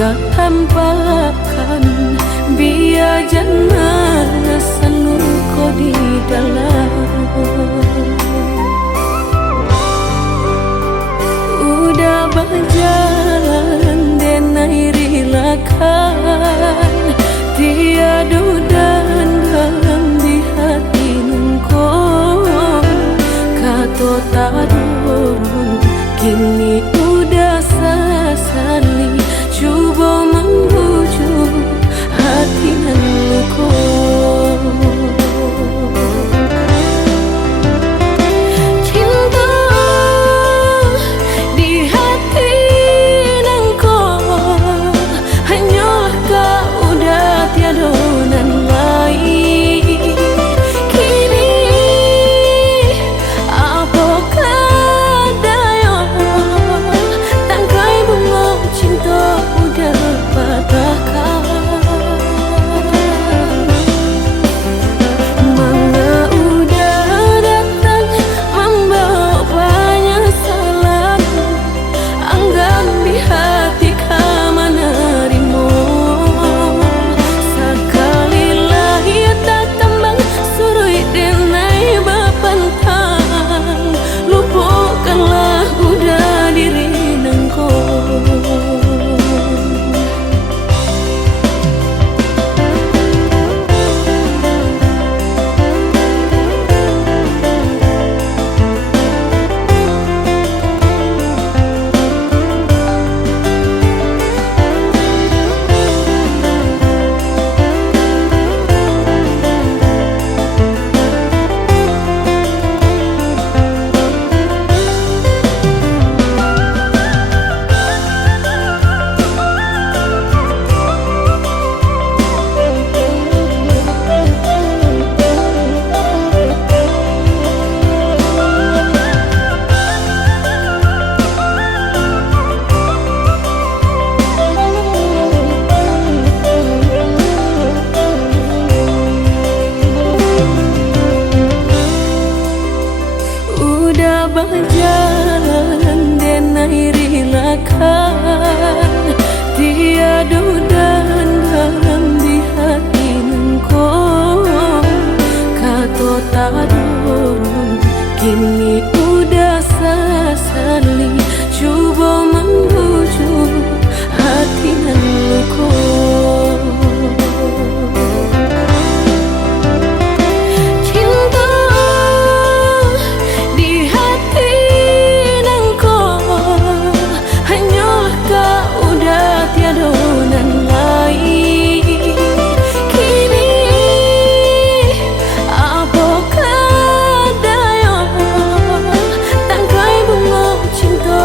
udah tampakkan biar jangan selalu kau di dalam. Udah berjalan dan relakan tiada dan dalam di hati nungko kata tarun kini udah sesali coba membujuk hati nungko. Berjalan dan relakan tiada dan dalam di hati nungko kata tarun kini udah sesali coba membujuk hati nungko. Cinta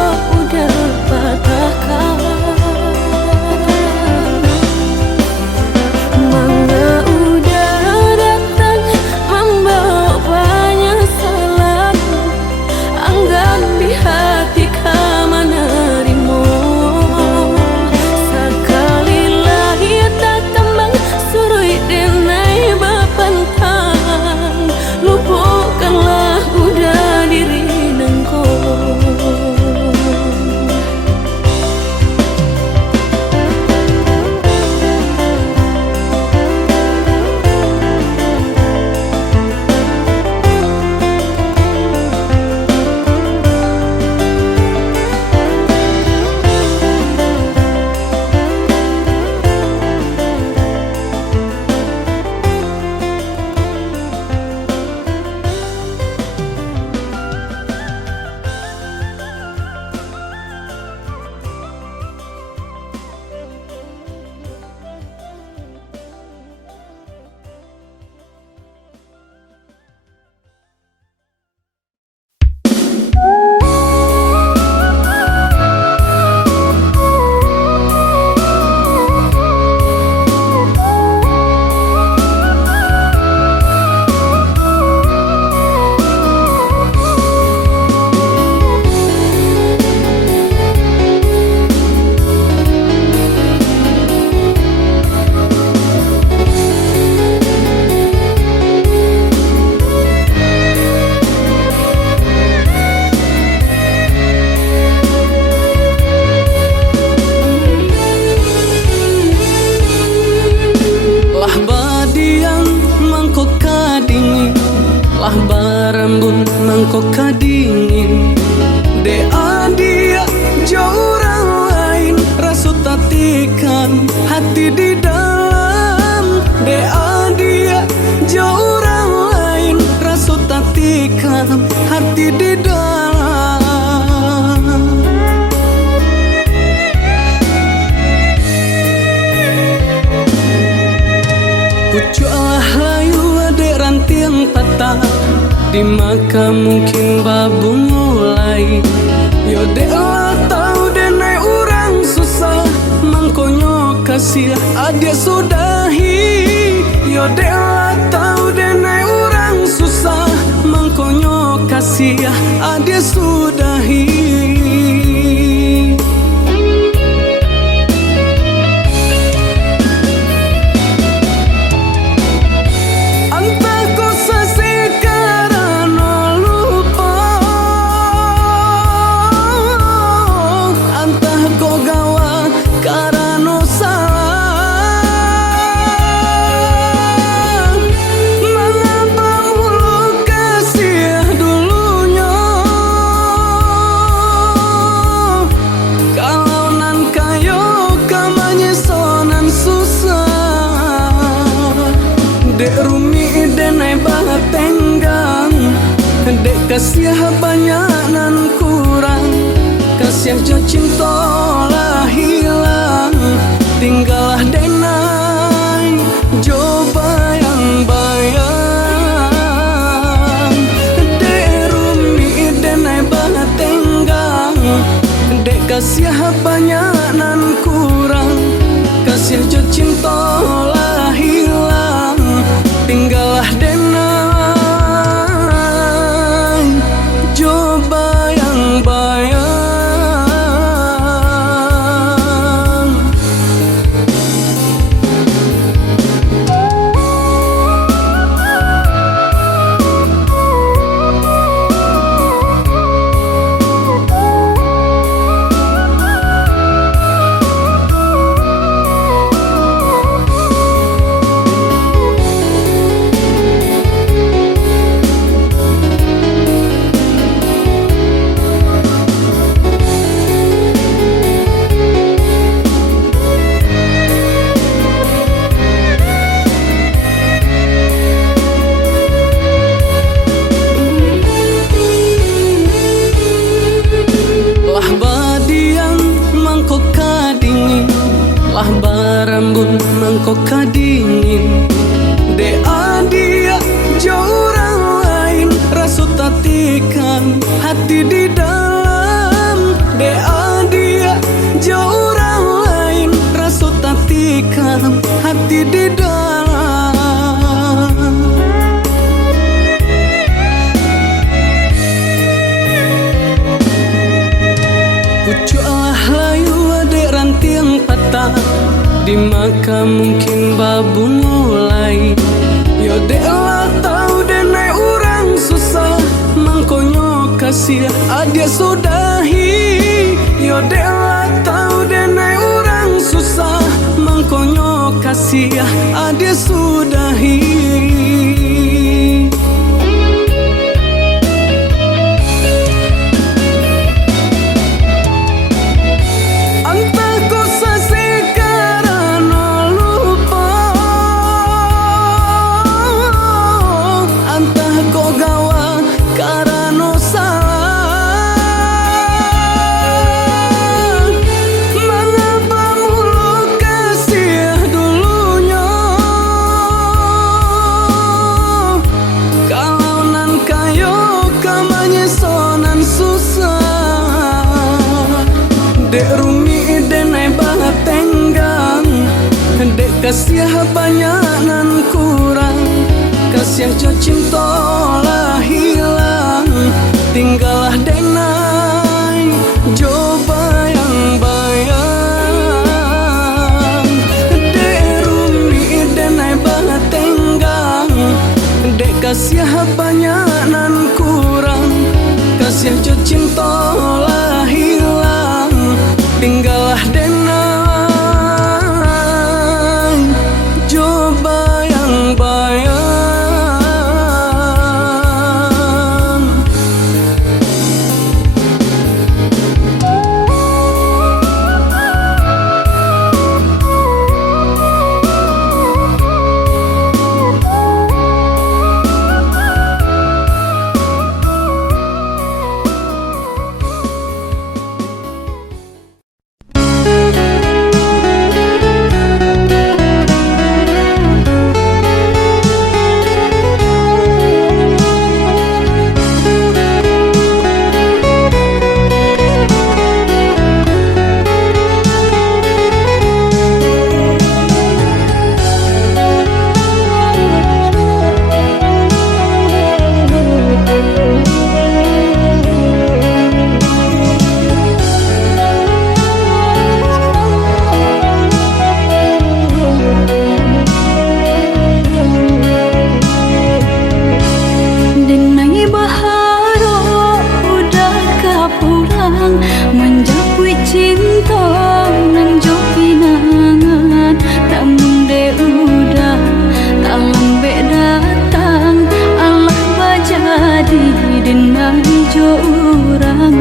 mangkok kadingin. De adia jauh orang lain rasut tatikan hati di dalam. De adia jauh orang lain rasut tatikan hati di dalam. Pucuklah layu adek ranting patah, di maka mungkin babu mulai. Yo dek lah tau denai orang susah, mangkonyo kasih adek sudahi. Yo dek lah tau denai orang susah, mangkonyo kasih adek sudahi. Dek rumi denai banget tenggang, dek kasih banyak nan kurang, kasih jo cinta lah hilang, tinggallah denai jo bayang-bayang. Dek rumi denai banget tenggang, dek kasih banyak nan kurang, kasih jo cinta lah hilang, tinggallah denai jo bayang-bayang. Lah barambun mangkok kadingin. De adia jauh orang lain rasut tatikan hati di dalam. De adia jauh orang lain rasut tatikan hati di dalam. Pucuklah layu adek ranting patah, di maka mungkin babu mulai. Yo dek lah tau denai orang susah, mangkonyo kasih adek sudahi. Yo dek lah tau denai orang susah, mangkonyo kasih adek sudahi. Dek rumi denai banget tenggang, dek kasih banyak nan kurang, kasih jo cinta lah hilang, tinggallah denai jo bayang-bayang. Dek rumi denai banget tenggang, dek kasih banyak nan kurang, kasih jo cinta lah hilang, tinggallah denai jo bayang-bayang. denai jo urang,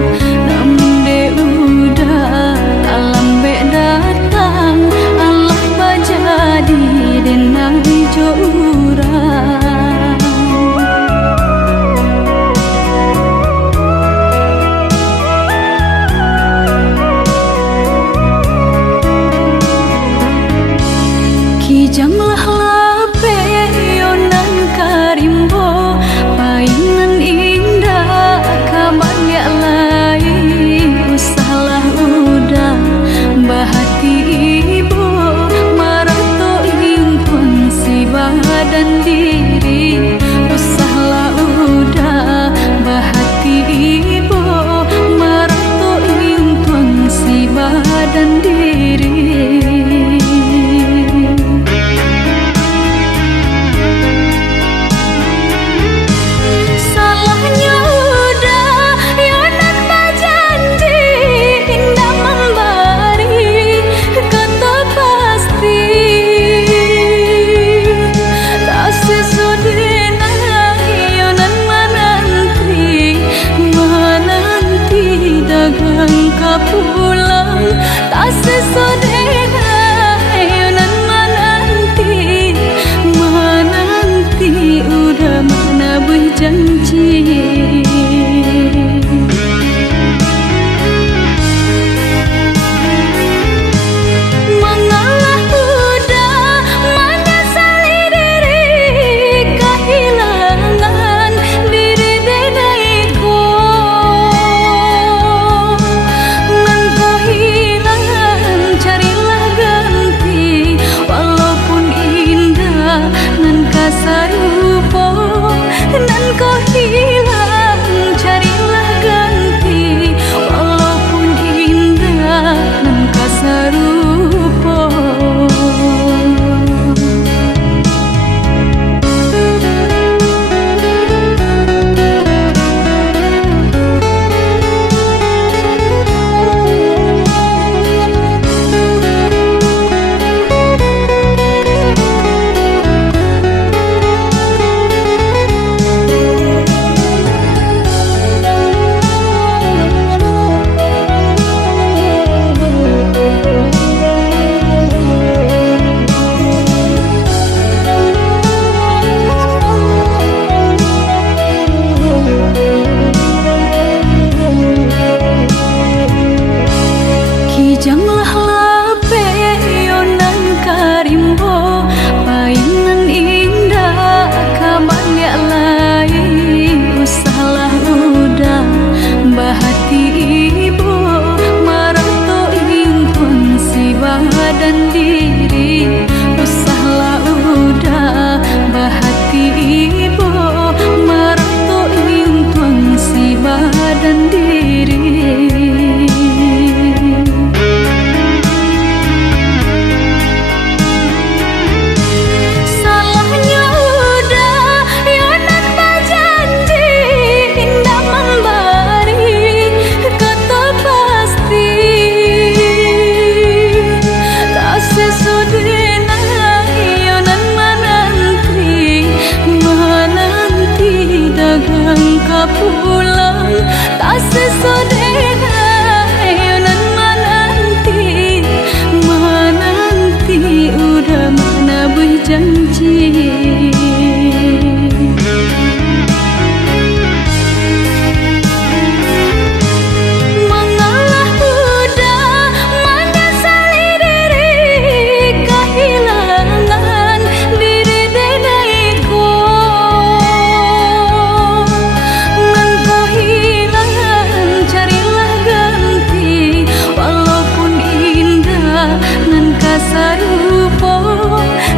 namun de udah alam be datang, Allah bajadi denai jo urang. Kijanglah lape yonan karimbo, painan indah kabangya lai, usahlah udah bahati ibu marato impun si badan diri, usahlah udah bahati ibu marato impun si badan diri. Pulang tak sesodena yonan menanti udah mana berjanji. Mengalah udah menyesali diri, kehilangan diri denaiku. Sarupo nan kau hilang, carilah ganti, walaupun indah nan kasarupo. Kijanglah lape yonan karimbo, painan indah kabangya lai, usahlah udah bahati ibu marato impun si badan diri, usahlah udah bahati ibu marato impun si badan diri. Pulang tak sesodena yonan menanti udah mana berjanji. Mengalah udah menyesali diri, kehilangan diri denaiku. Sarupo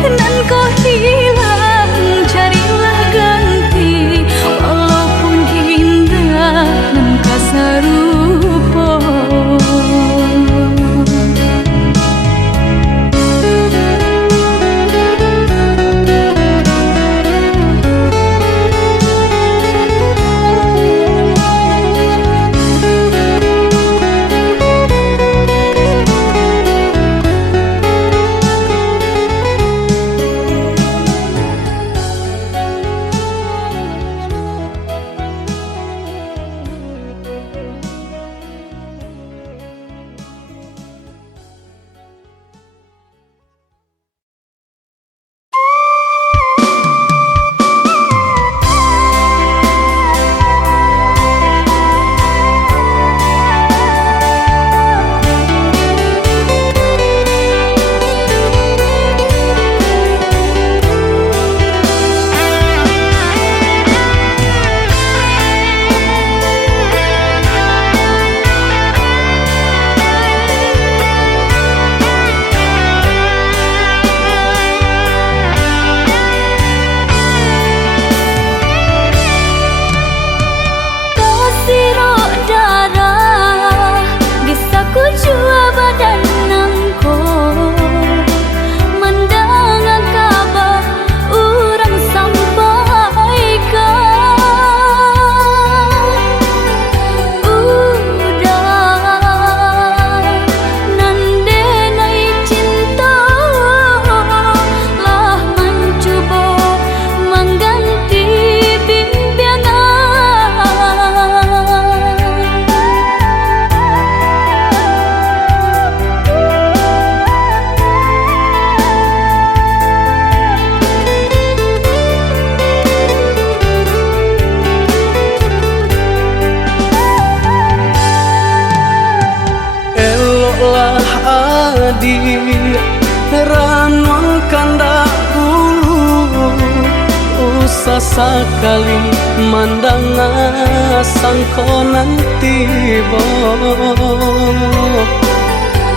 nan kau hilang, carilah ganti, walaupun indah nan kasarupo. adi ranuang kandak bulu usah sekali mandang sangkonan tiba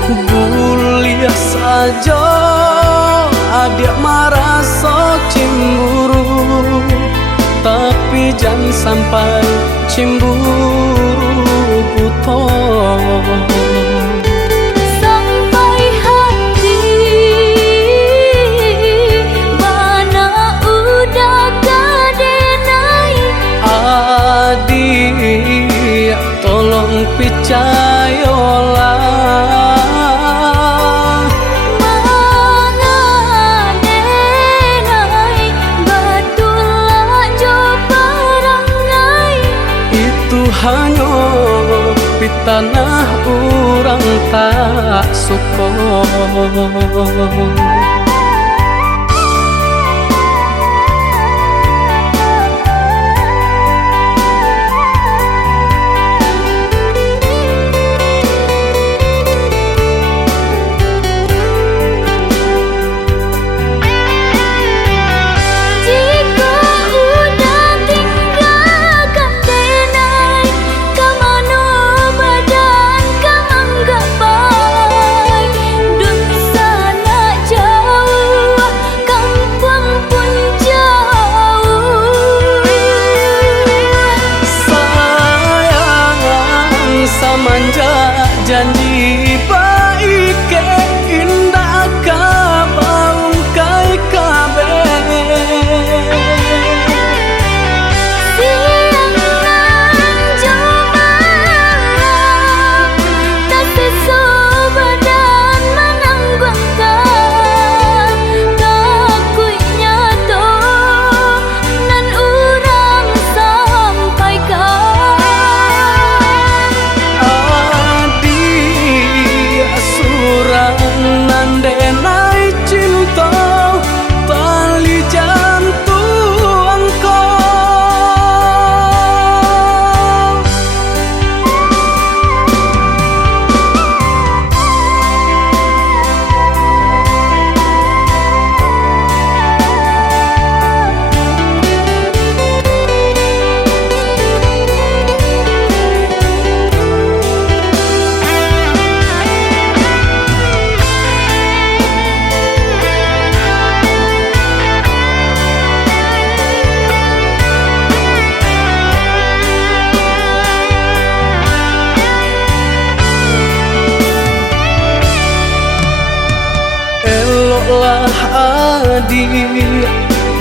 buliah saja adik marah so cemburu tapi jangan sampai cemburu buto sampai hati mana udah kadenai adik tolong percayalah hanya pitanah orang tak suka. Janji baik ke indah kabaung kai kabe siang nan jumalang tak sesu badan menanggungkan takunya to nan urang sampaikan nandenai cinta tali jantung kau lah adik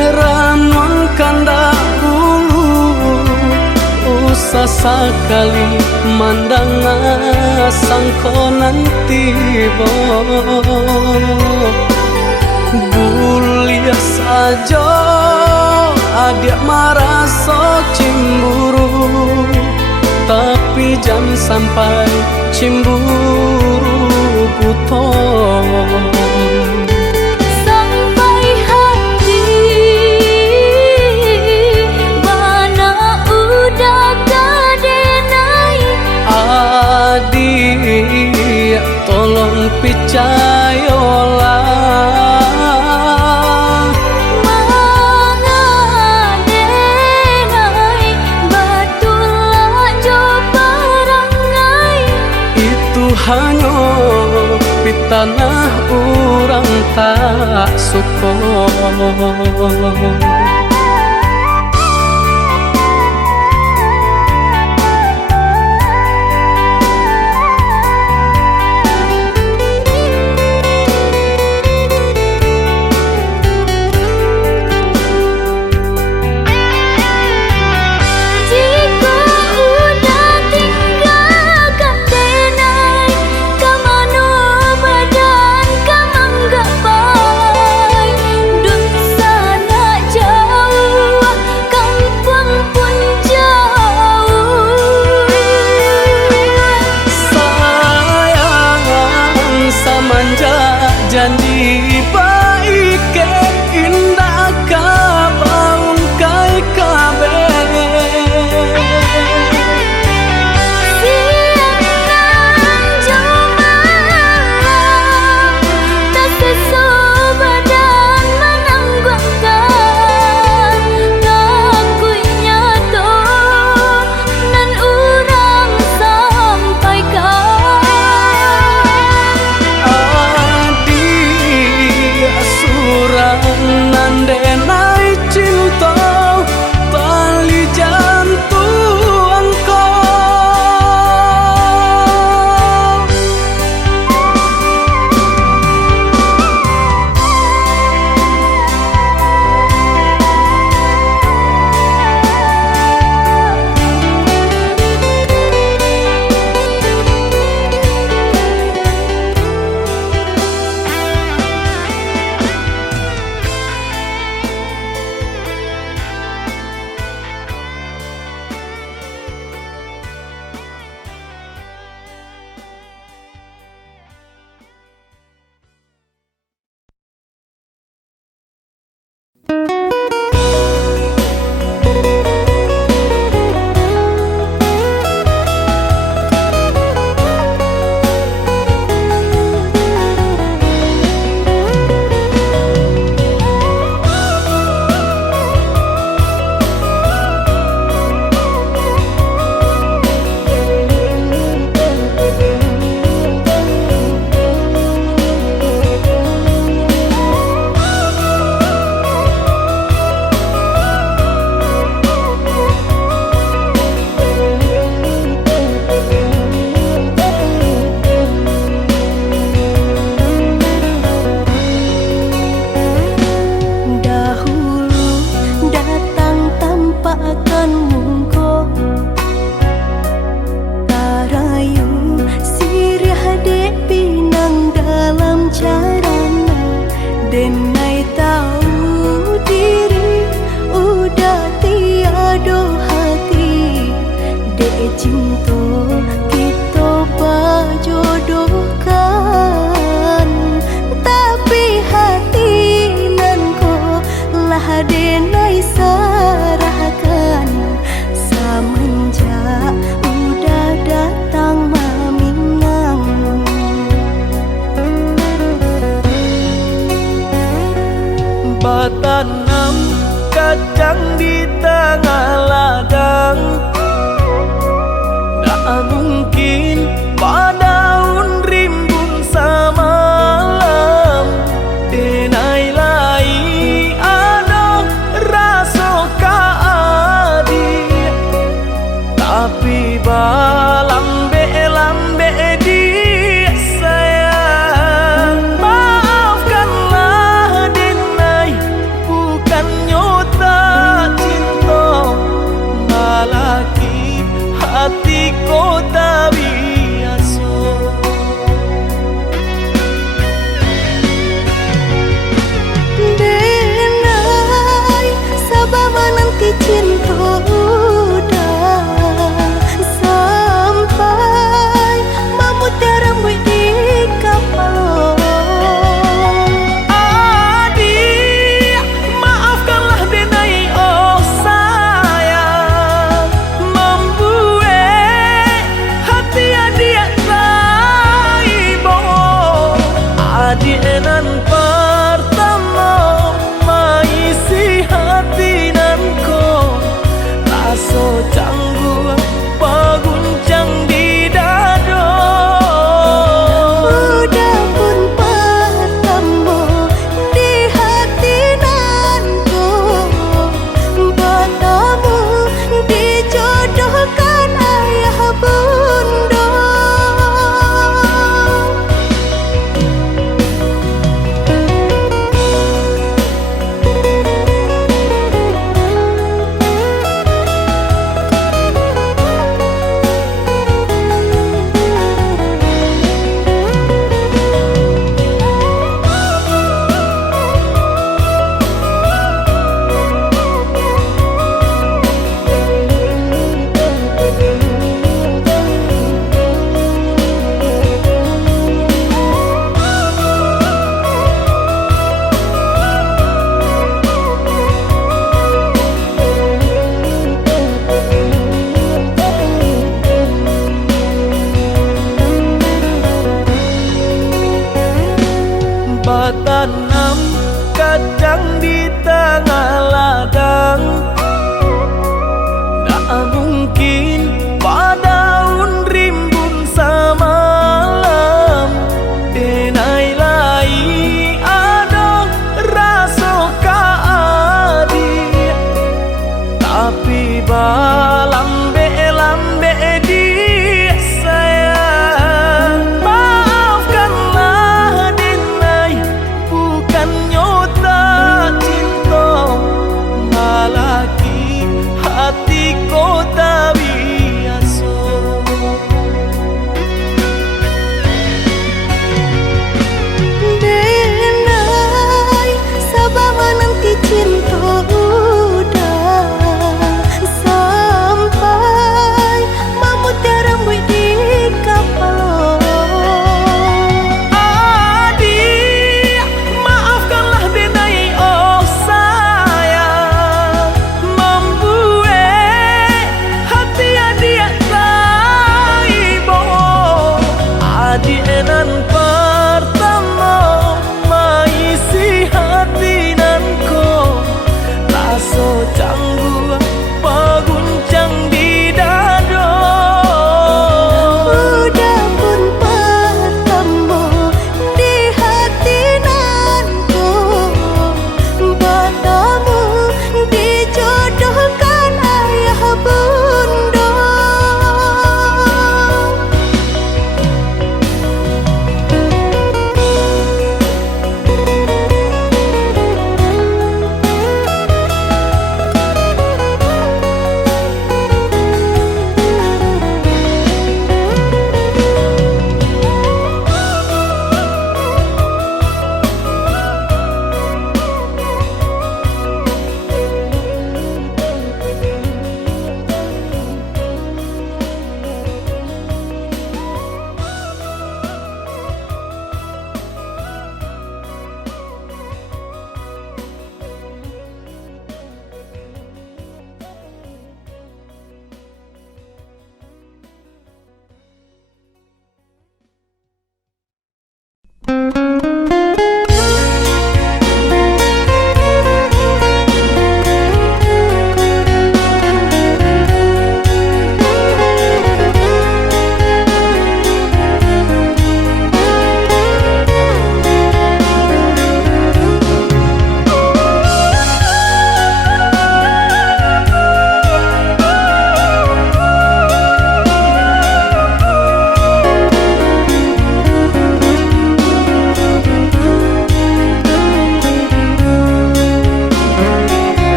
ranuang kandak bulu usah sekali mandang sangkonan tiba buliah saja adik marah so cemburu tapi jangan sampai cemburu buto tolong percayalah mengadenai batulah jo perangai itu hanya pitanah orang tak suka. Jauh tiba lambe-lambe di sayang. Maafkanlah denai, bukan nyota cinta, malaki hati ko tak biasa. Denai, sabar menanti cinta udah sampai memutih rambut di kapal. Adik, maafkanlah denai oh sayang, membuat hati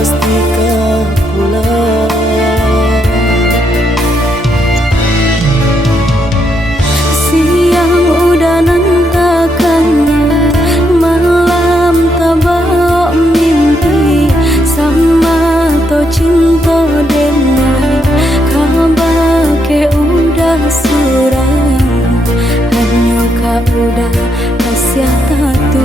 pasti kau pulang. Siang udah nantakannya, malam tabak mimpi, sama to cinta denai, kabar ke udah surang, hanya kau udah kasih tatu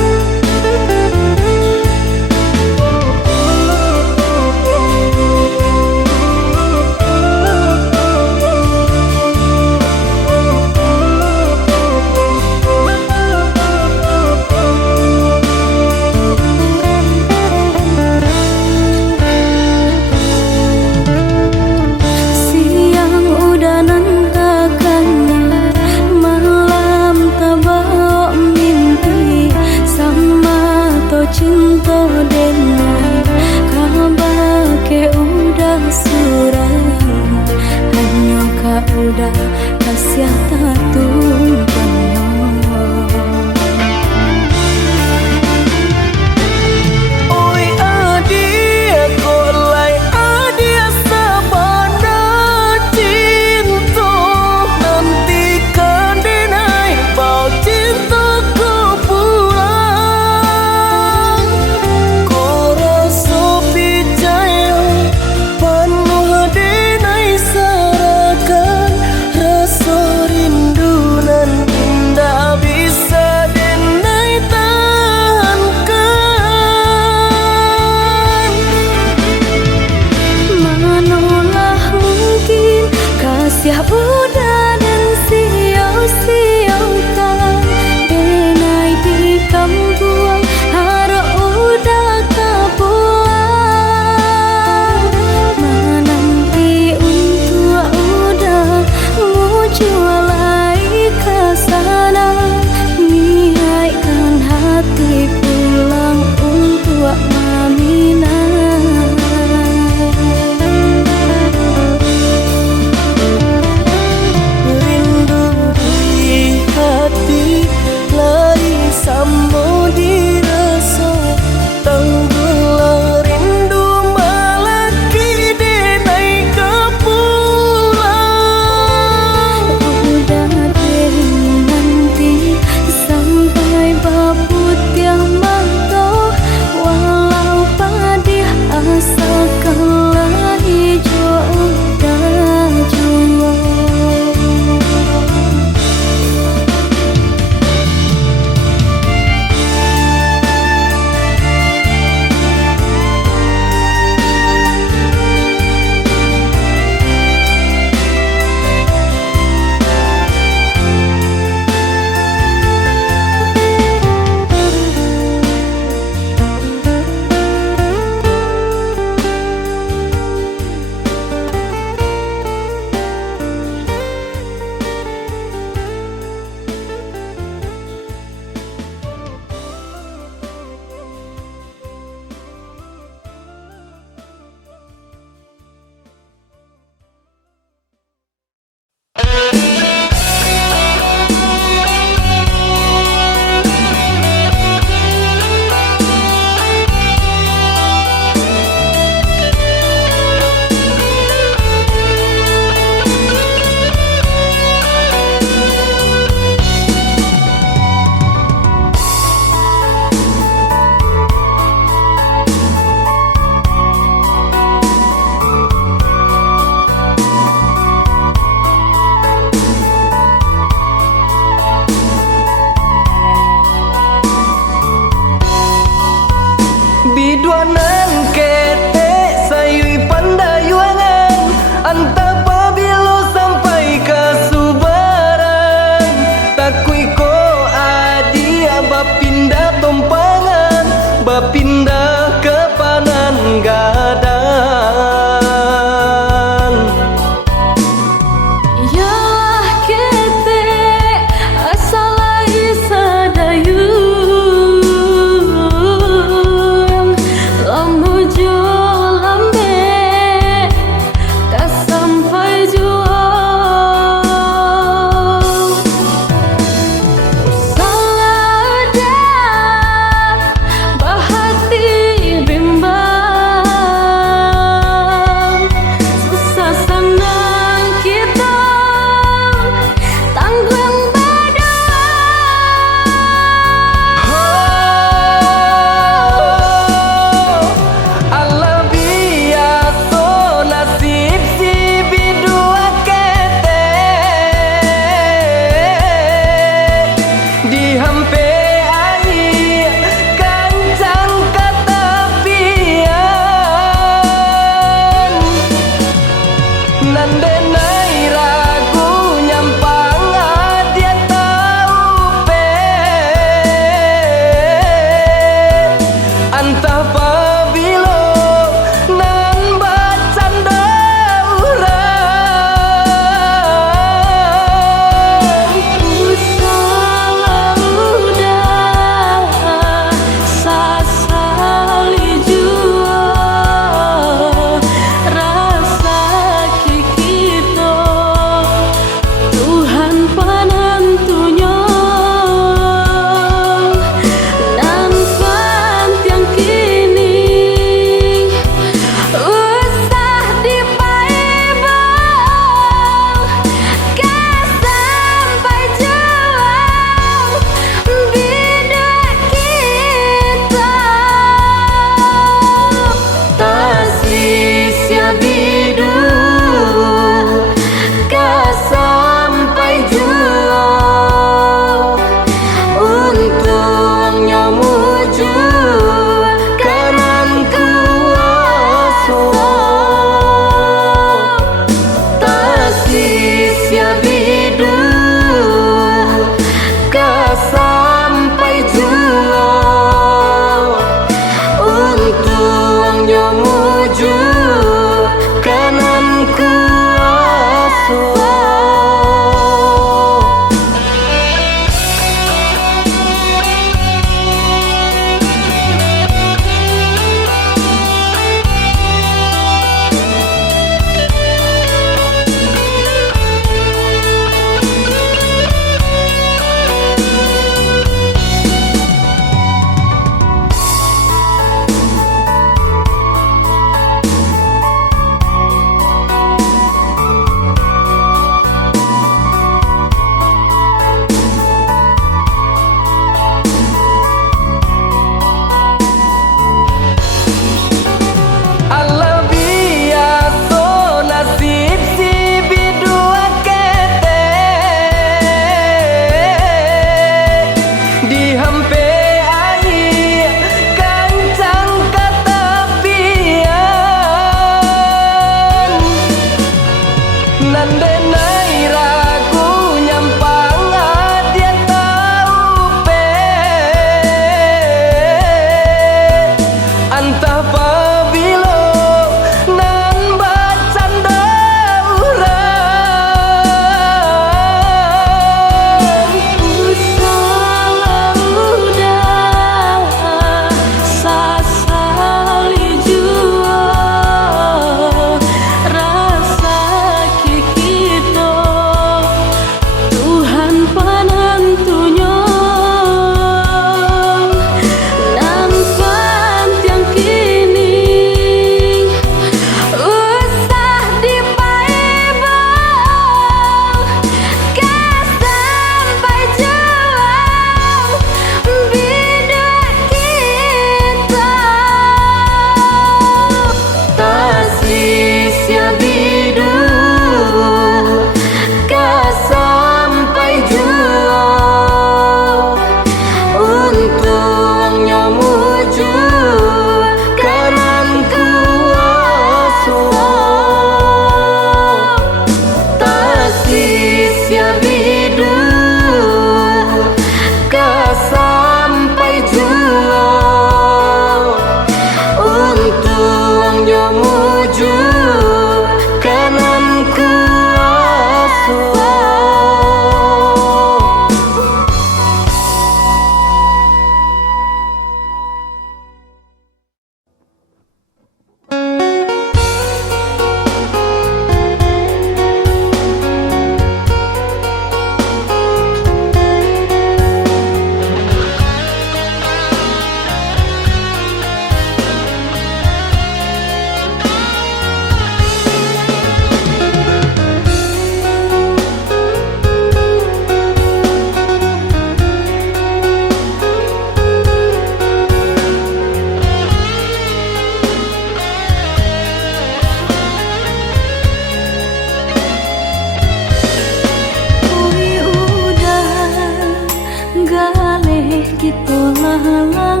kita halangan.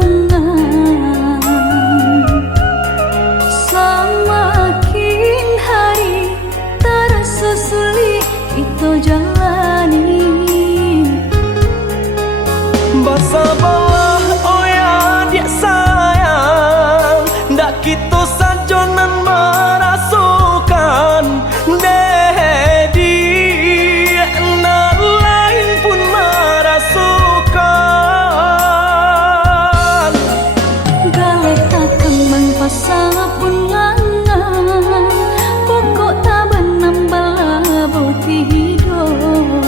Semakin hari terasa sulit kita jalani. Bersabarlah oh ya dia sayang, ndak kita sajonan merasukan dedi nan lain pun merasukan. Galih tak kembang pasal pun langan, pokok tak benambal boti hidup.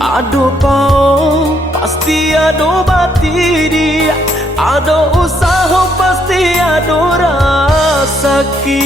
Ado pao pasti ado bati dia, ado usaha pasti ado rasaki.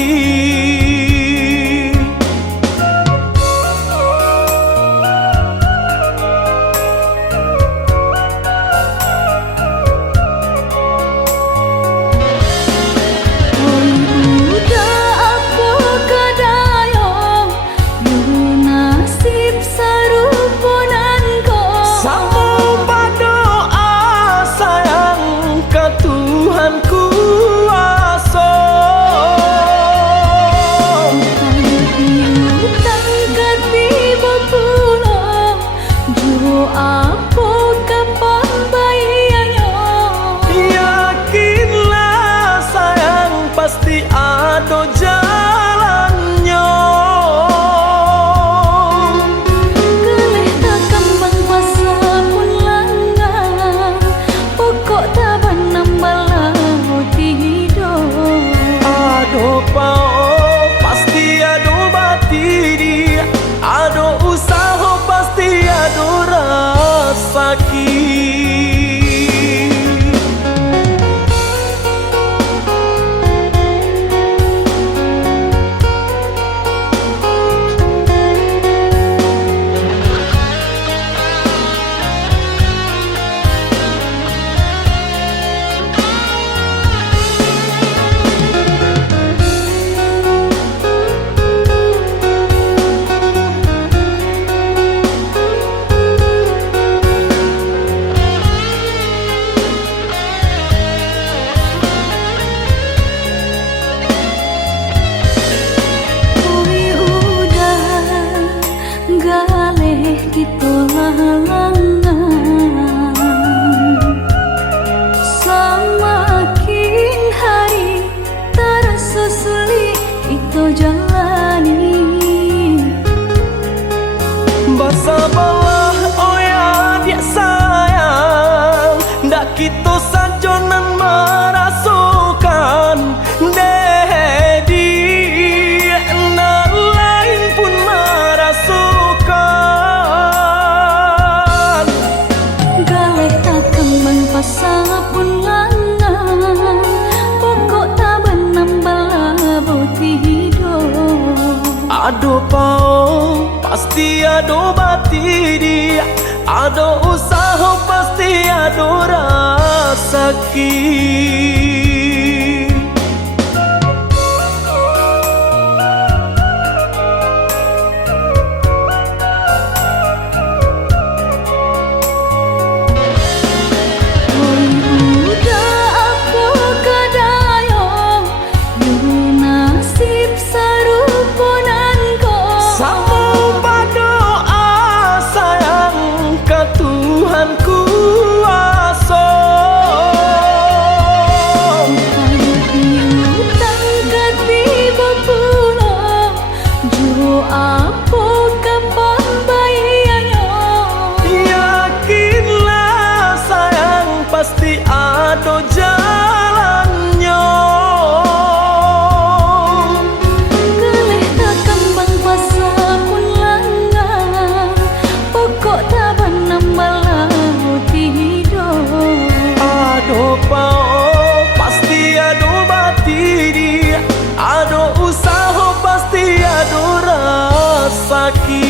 Kita halangan. Semakin hari terasa sulit kita jalani. Bersabarlah oh ya dia sayang, ndak kita sajonan merasukan dedi nan lain pun merasukan. Pasal pun langan, pokok tak benambal boti hidup. Ado pao pasti ado bati dia, ado usaha pasti ado rasaki. Pasti ada jalannya. Geleh tak kembang pasal pun langan, pokok tak benambal boti hidup. Ado pao pasti ado bati dia, ado usaha pasti ado rasaki.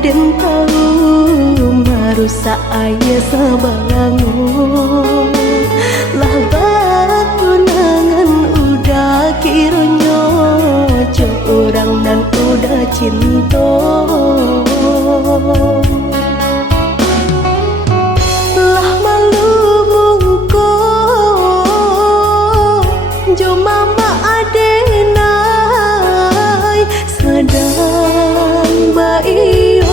den tahu marusak ayah sabangun lah batu nangan udah kironyo jo orang dan udah cinta lah malu mungko jo mama adenai sedang bayi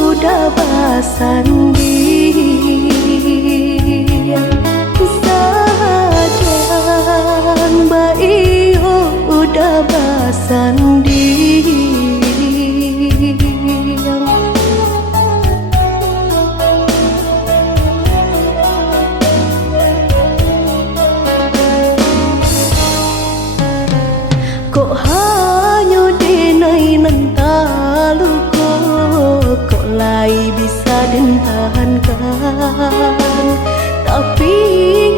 udah basandi sadang bayi udah basandi kok hanya denai nantalu kok lai bisa den tahankan tapi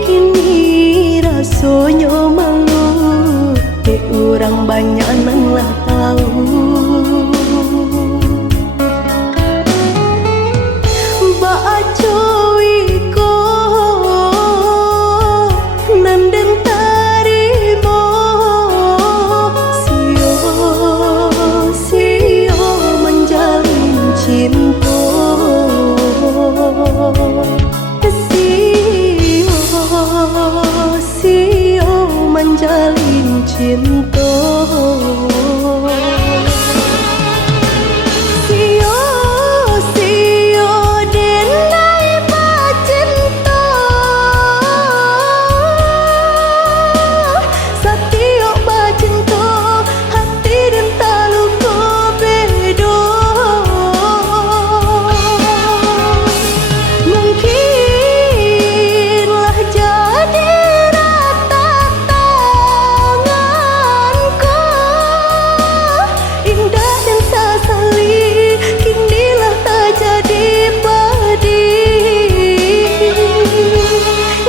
kini rasanya malu te orang banyak nang lah tahu baca wiko nanden tarimo sio menjalin cinta sio menjalin cinta sio denai pacinta satio pacinta hati dan talu ko bedo mungkinlah jadi rata tanganku indah dan sasali kinilah tak jadi padi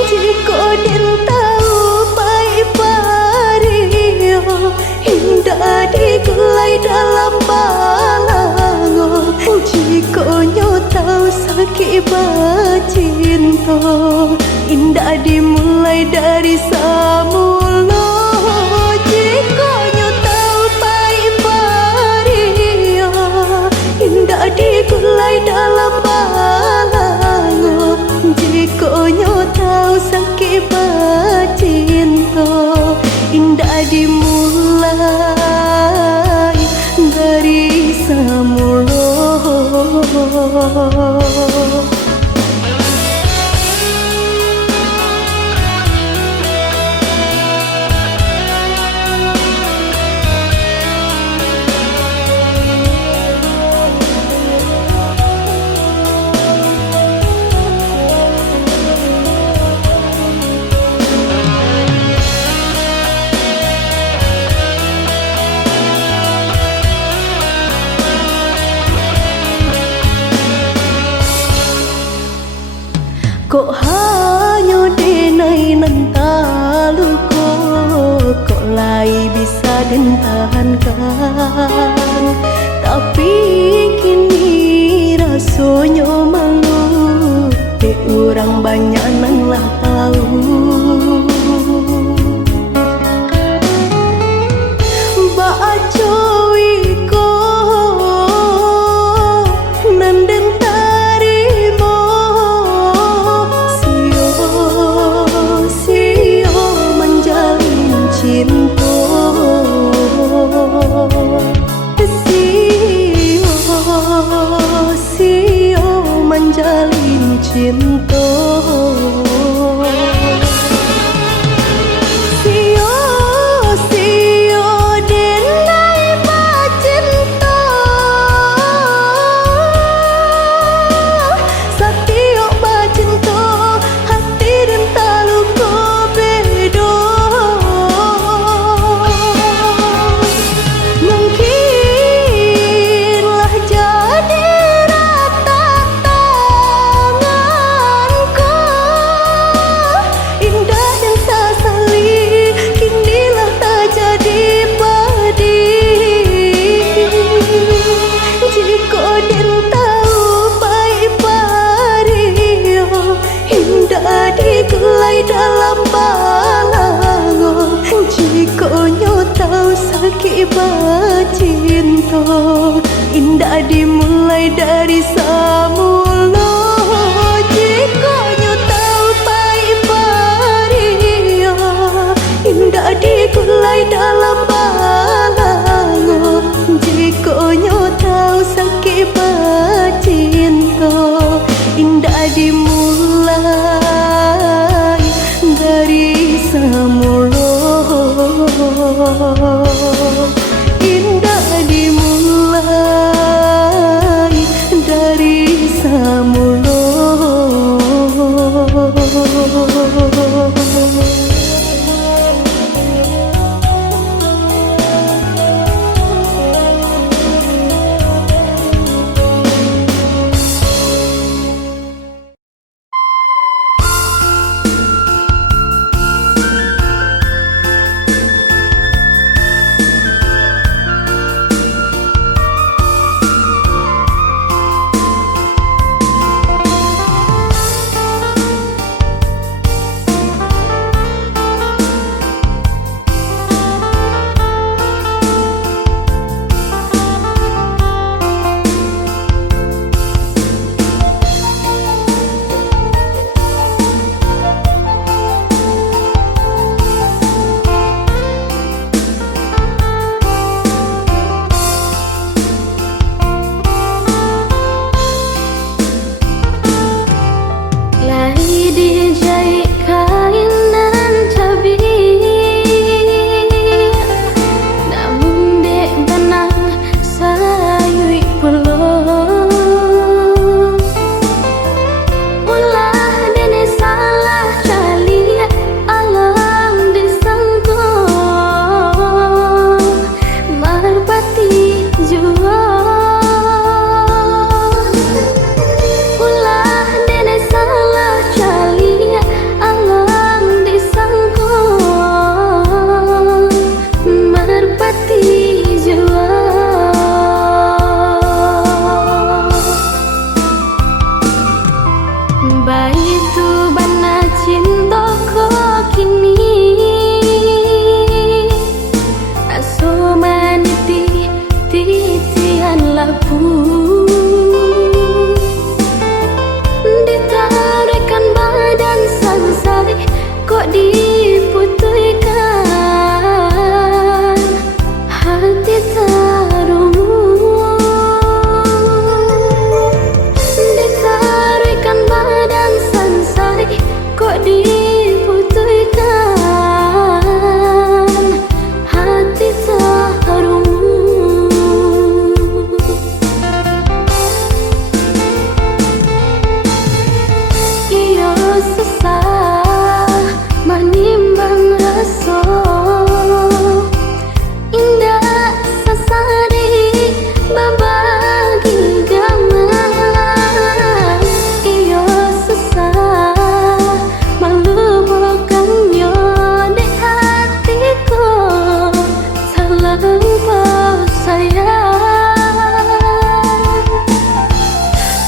jika den tahu pai pario indah digelai dalam balango jika nyo tahu sakit bacinta indah dimulai dari samula jika nyo tahu pai pario indah digulai dalam balango jika nyo tahu sakit bacinta indah dimulai dari samula. Kok hanya denai nantalu kok lai bisa den tahankan tapi kini rasanya malu te orang banyak nang lah tahu baca wiko nanden tarimo sio menjalin cinta sio menjalin cinta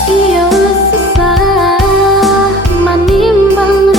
Iyo susah manimbang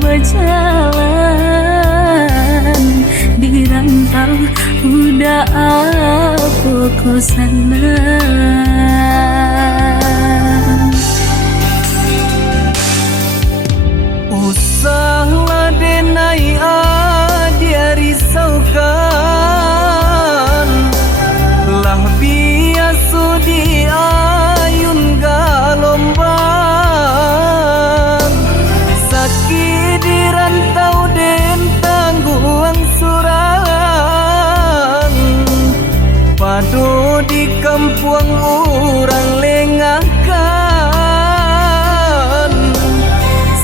berjalan di rantau, udah apa kau sana. Usahlah denai dia risaukan, lah biasa di ayun galombang. Sakit di rantau den tangguang surang, padu di kampung orang lengahkan.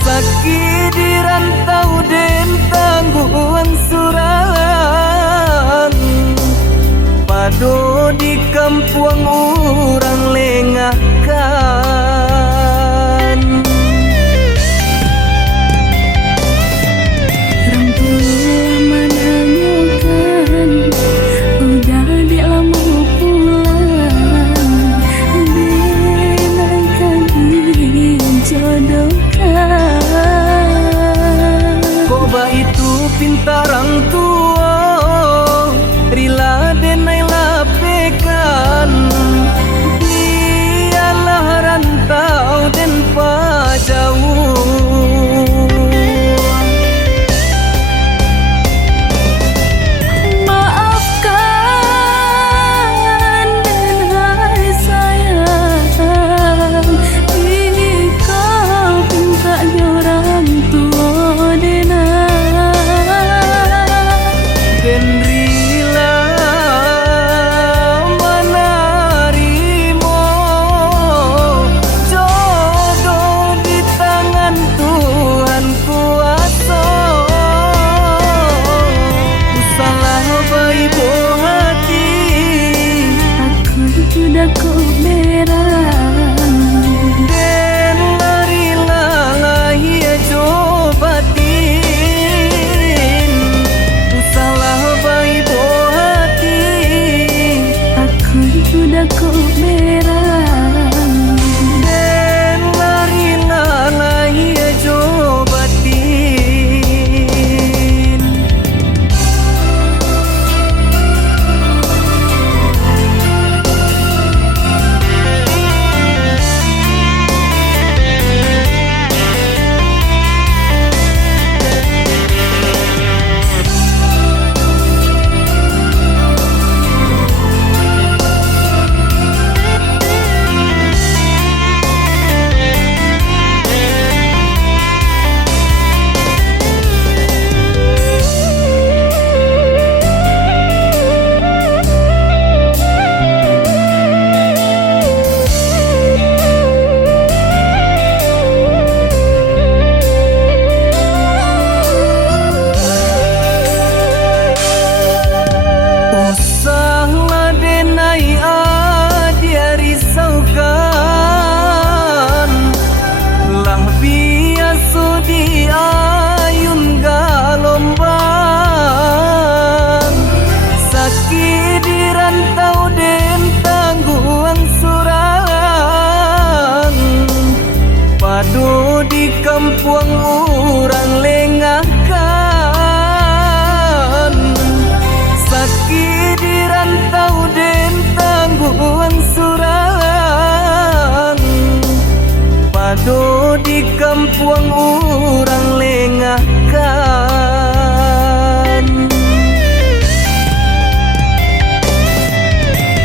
Sakit di rantau den tangguang surang, padu di kampung orang lengahkan. Orang tua menanyakan, udah di lama pulang, denaikan dijodohkan. Koba itu pintarang tua, rila denai lapekan. Dialah rantau den pajauh. Maafkan denai sayang, ikau pinta orang tua Den rila menarimo jodoh di tangan Tuhan kuasa. Salah baibo hati, aku sudah kau merah. den larila lahia jobatin. Salah baibo hati, Aku sudah kau merah. den larila lahia jobatin. Usahlah denai dia risaukan, lah biasa di ayun galombang. Sakit di rantau den tangguang surang, padu di kampung orang lengahkan. Sakit di rantau den tangguang surang, padu di kampung orang lengahkan.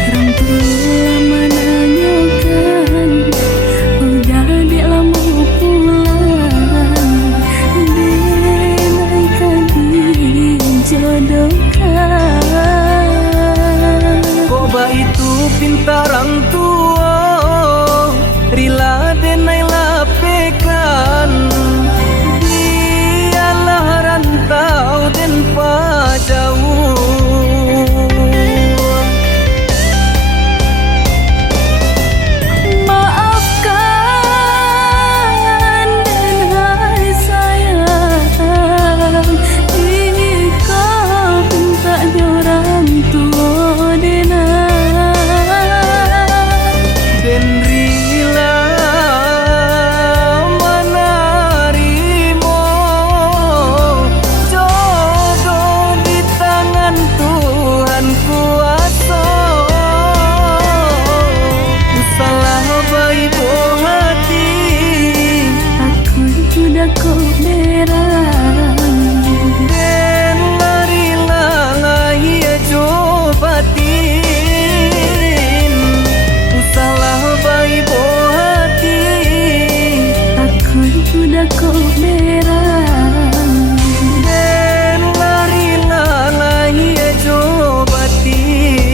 Orang tua menanyakan, udah di lama pulang, denaikan dijodohkan. Koba itu pintarang tua, rila denai lapekan. udah kok berang. Den lari lalai cobatin, usalah baik hati. Aku udah kok berang. Den lari lalai cobatin.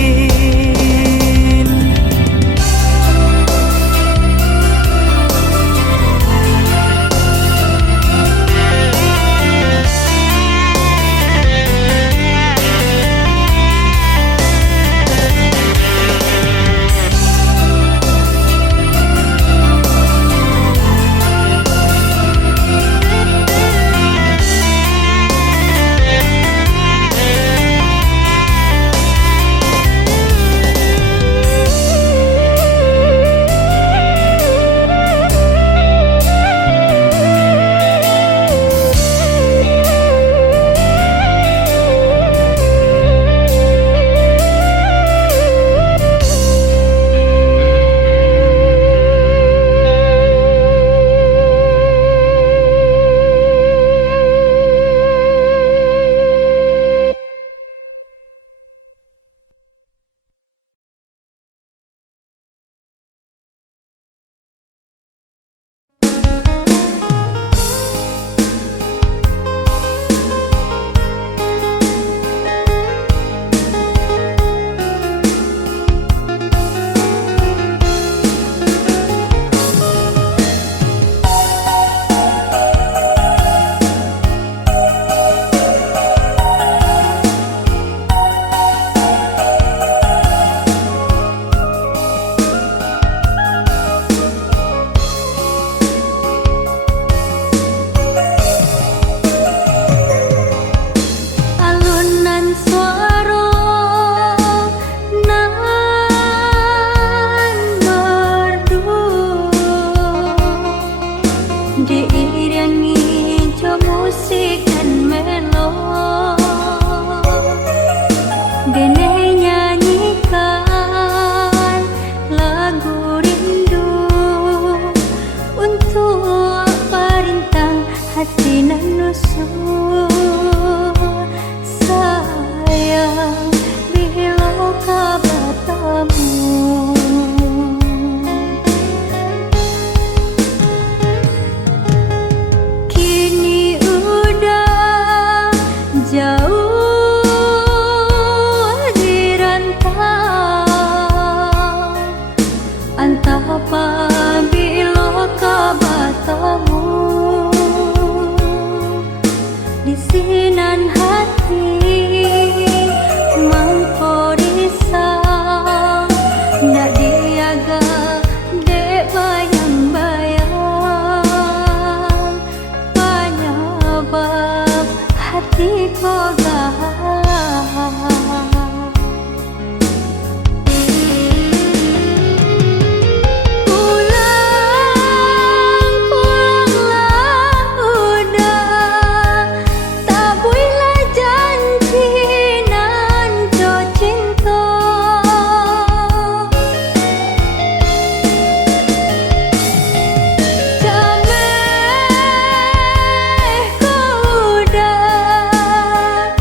Alunan suara nan merdu diiringi jo musik dan melo. Dene nyanyikan lagu rindu untuk perintah hati nan nusuk. Sayang bila kabatamu kini udah jauh di rantau. Entah apabila kabatamu di sinan hati mangko risau. Ndak diaga dek bayang-bayang penyebab hati kau galau. Pulanglah udah, tabuilah janji nan jo cinta. Jameh kau udah,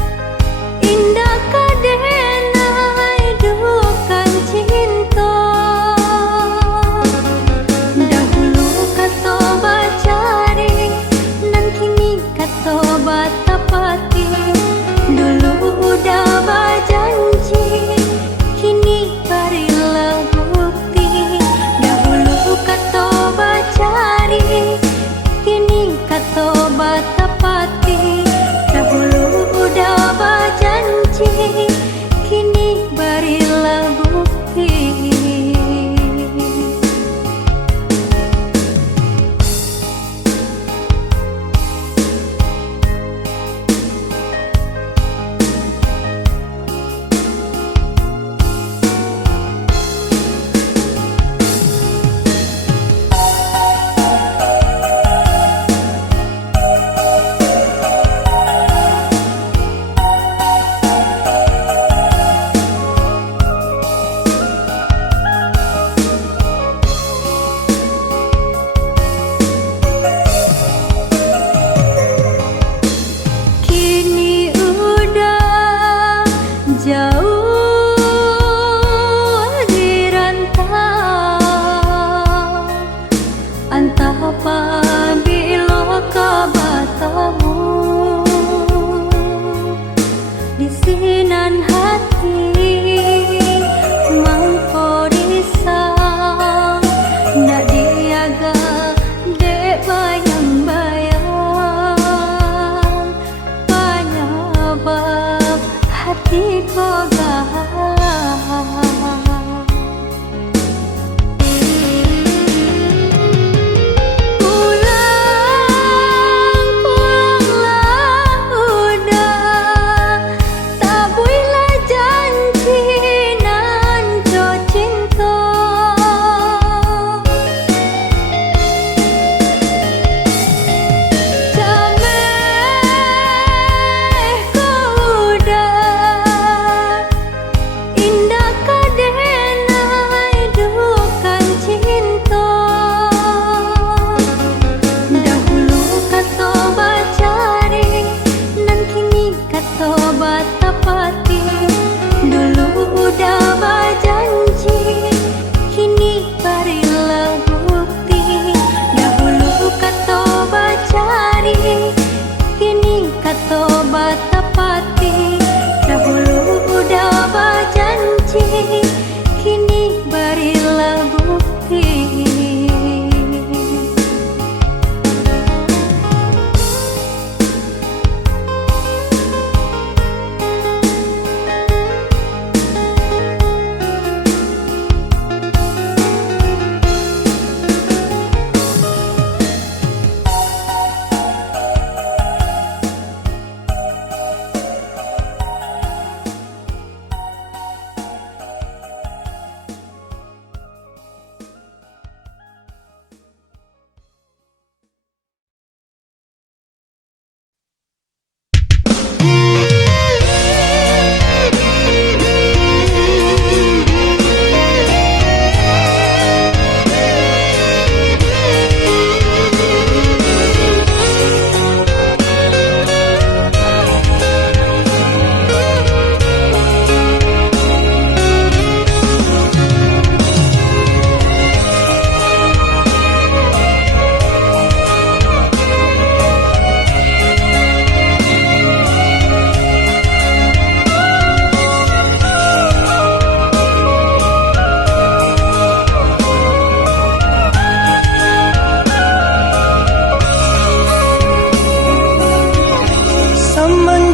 indah kadenai dukan cinta. Dahulu kata bacari, nan kini kata batapati. Dulu udah berjanji, kini berilah bukti. Dahulu kata bacari, kini kata batapati. Dahulu udah berjanji, kini berilah bukti.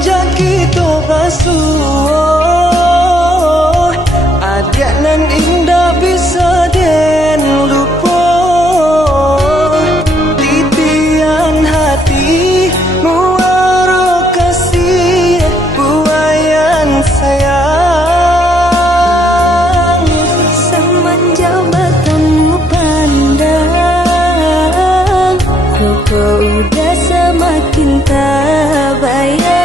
semenjak kita basuh, ada nan indah bisa den lupa. Titian hati muara kasih buayan sayang. Semenjak bertemu pandang, kau udah semakin tak bayang.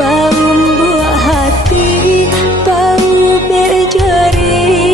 Bau buah hati, bau berjari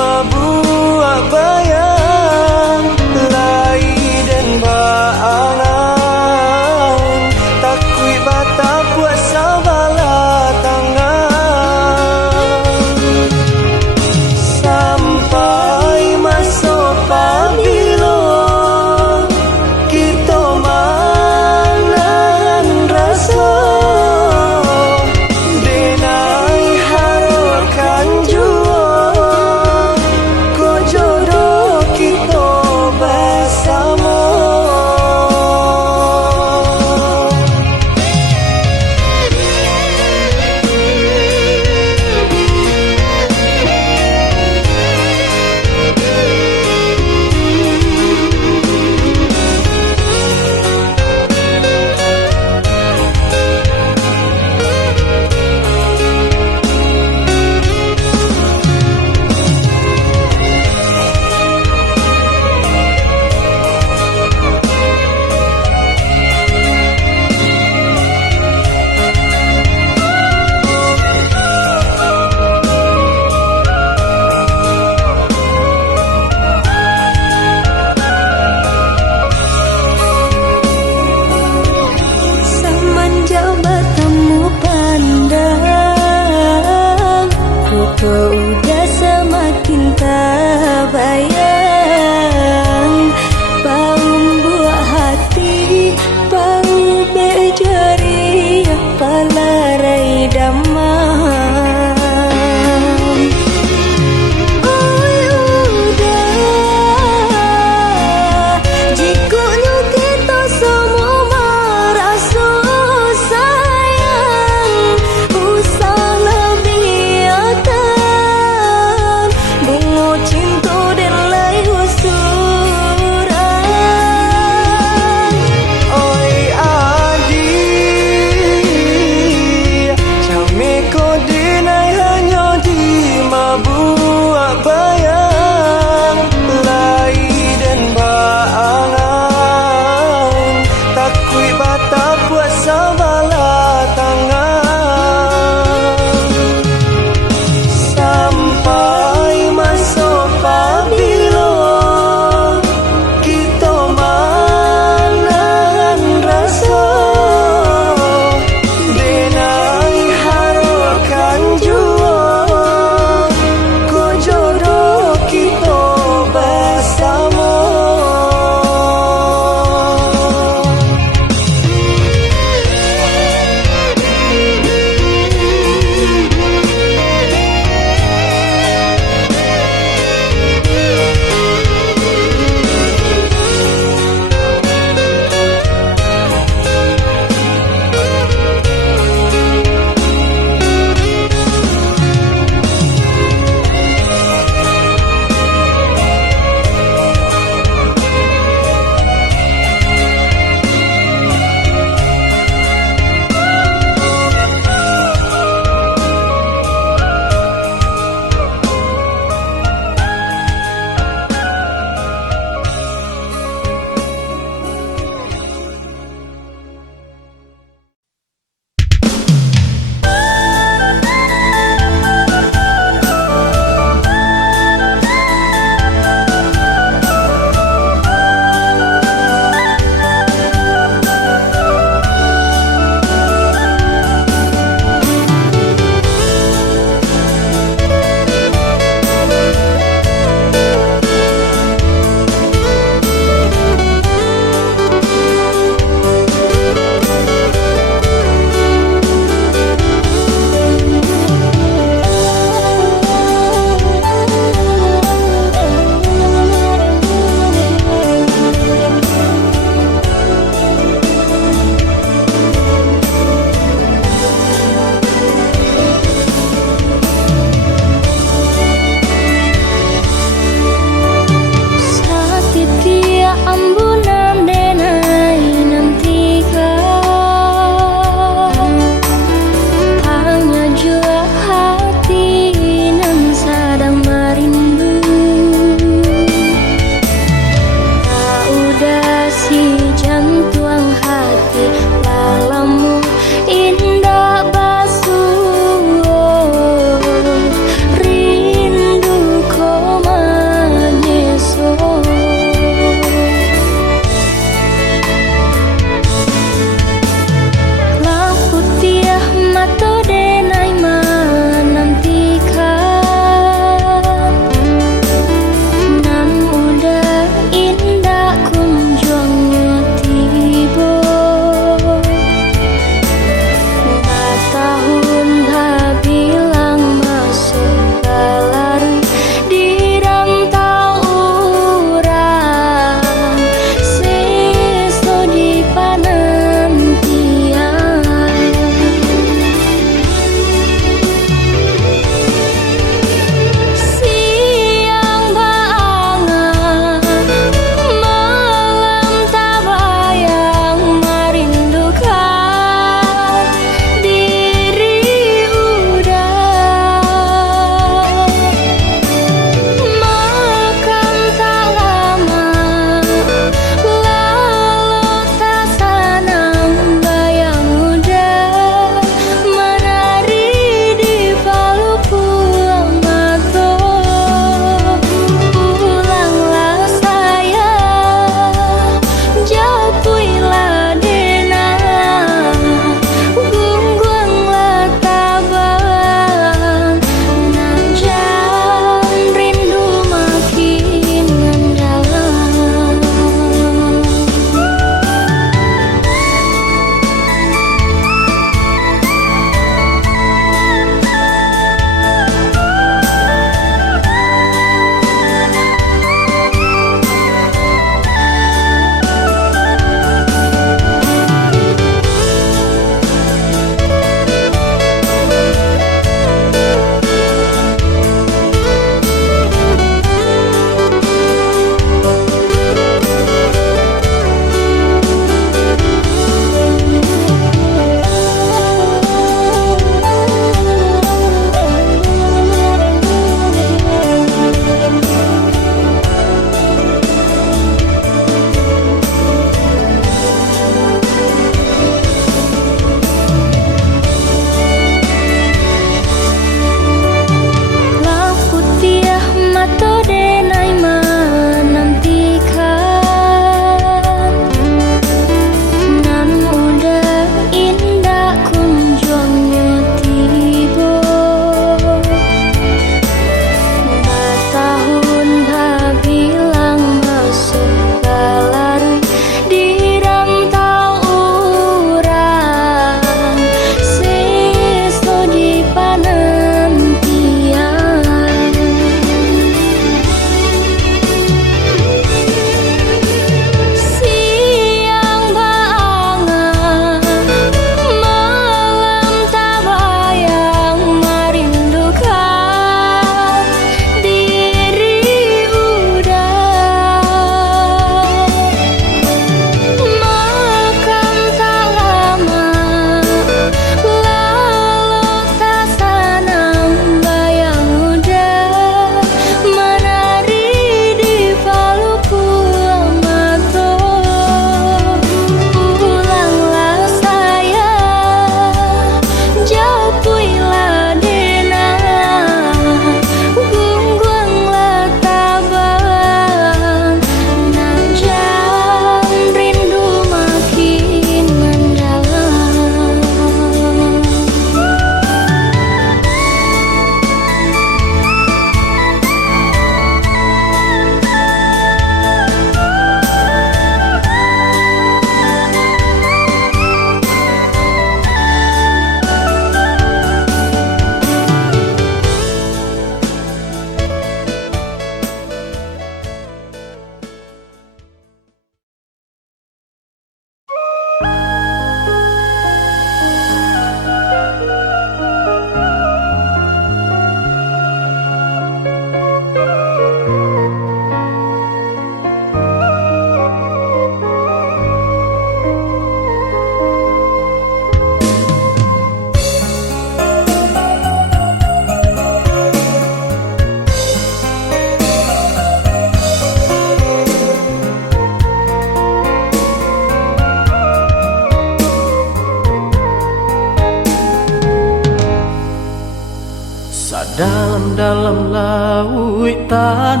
Dalam lautan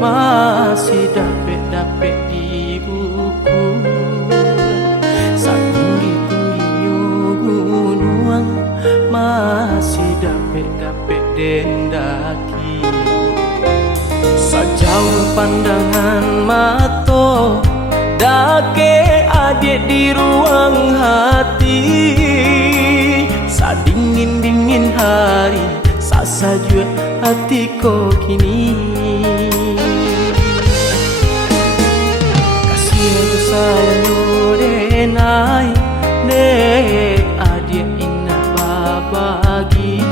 masih dapet-dapet di buku. Setinggi-tingginya gunung masih dapet-dapet dendaki. Sejauh pandangan mata dake adik di ruang hati. Sadingin-dingin hari saja hatiku kini. Kasih aku sayang denai ne adik indah babagi.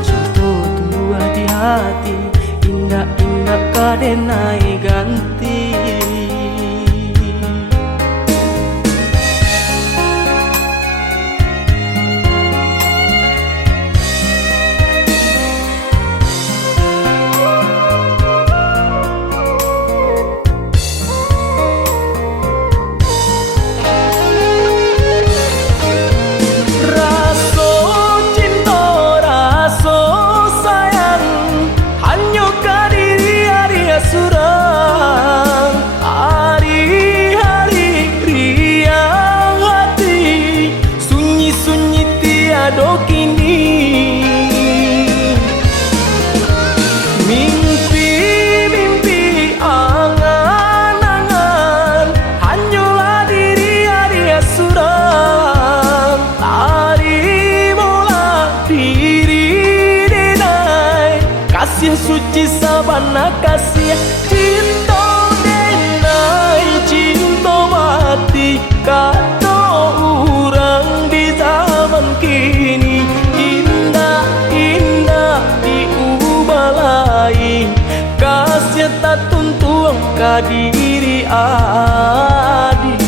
Cinta tumbuh di hati indah-indah kadenai ganti. Suci sabana kasih cinta denai cinta mati kata orang di zaman kini. Indah-indah diubah lain kasih tak tuntung ke diri adik.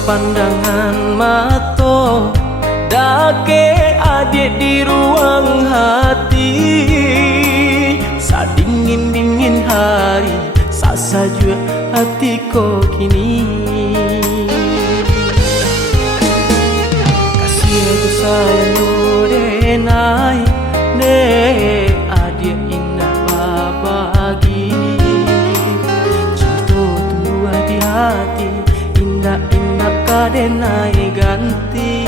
Pandangan mata dake adik di ruang hati. Sadingin-dingin hari saja hatiku kini. Kasih aku sayang denai ne adik indah babagi. Cinta tumbuh di hati indah-indah kadenai ganti.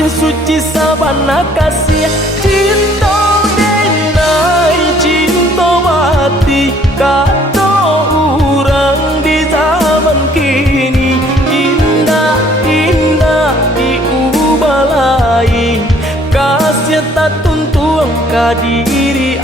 Suci sabana kasih cinta denai cinta mati kata orang di zaman kini. Indah-indah diubah lain kasih tak tuntung ke diri